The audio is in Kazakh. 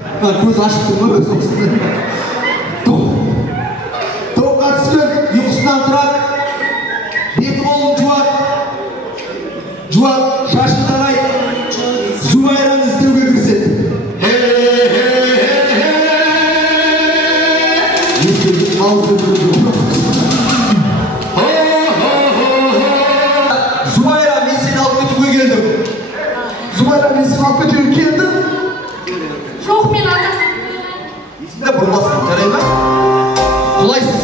Көз ашып тұрма өз осында. Тоққа түскен ұйқысынан тұрады. Беті қолын жуады, шашын тарайды. Зубайраны іздеуге кіріседі. Зубайра, мен сені алып кетуге келдім. Зубайра, мен сені алып кетуге келдім. Жоқ, мен атасың. Есімде бұрмасын, жарай ма? Құлайсыз.